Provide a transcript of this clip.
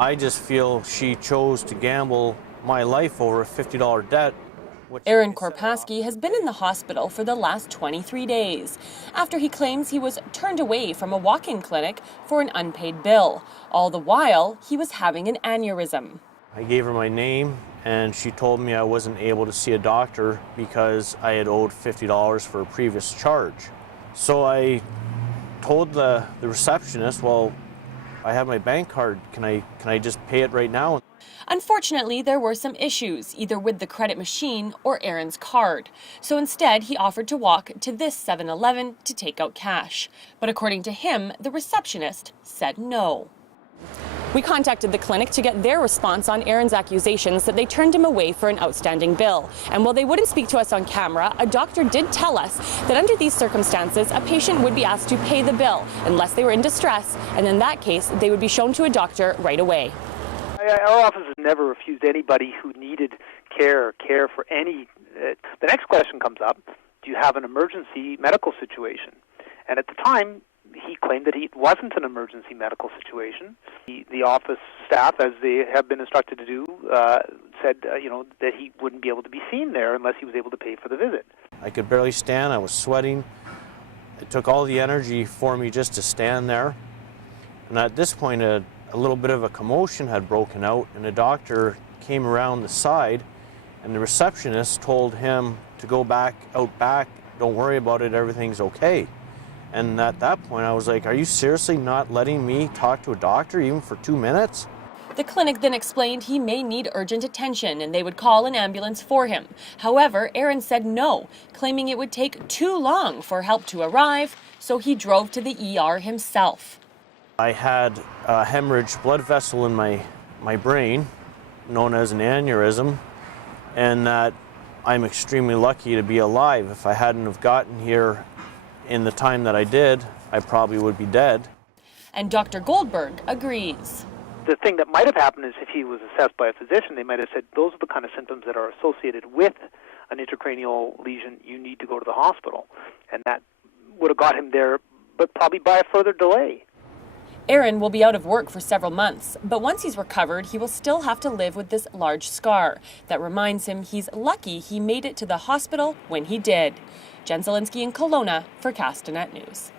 I just feel she chose to gamble my life over a $50 debt. Aaron Korpaski has been in the hospital for the last 23 days after he claims he was turned away from a walk-in clinic for an unpaid bill. All the while, he was having an aneurysm. I gave her my name, and she told me I wasn't able to see a doctor because I had owed $50 for a previous charge. So I told the receptionist, well, I have my bank card. Can I just pay it right now? Unfortunately, there were some issues, either with the credit machine or Aaron's card. So instead, he offered to walk to this 7-Eleven to take out cash. But according to him, the receptionist said no. We contacted the clinic to get their response on Aaron's accusations that they turned him away for an outstanding bill. And while they wouldn't speak to us on camera, a doctor did tell us that under these circumstances, a patient would be asked to pay the bill unless they were in distress, and in that case, they would be shown to a doctor right away. Our office has never refused anybody who needed care for any. The next question comes up, do you have an emergency medical situation? And at the time, he claimed that it wasn't an emergency medical situation. The office staff, as they have been instructed to do, said that he wouldn't be able to be seen there unless he was able to pay for the visit. I could barely stand. I was sweating. It took all the energy for me just to stand there. And at this point, a little bit of a commotion had broken out, and a doctor came around the side, and the receptionist told him to go out back, don't worry about it, everything's okay. And at that point, I was like, are you seriously not letting me talk to a doctor even for 2 minutes? The clinic then explained he may need urgent attention and they would call an ambulance for him. However, Aaron said no, claiming it would take too long for help to arrive, so he drove to the ER himself. I had a hemorrhage blood vessel in my brain, known as an aneurysm, and that I'm extremely lucky to be alive. If I hadn't have gotten here in the time that I did, I probably would be dead. And Dr. Goldberg agrees. The thing that might have happened is if he was assessed by a physician, they might have said, those are the kind of symptoms that are associated with an intracranial lesion, you need to go to the hospital. And that would have got him there, but probably by a further delay. Aaron will be out of work for several months, but once he's recovered, he will still have to live with this large scar that reminds him he's lucky he made it to the hospital when he did. Zielinski in Kelowna for Castanet News.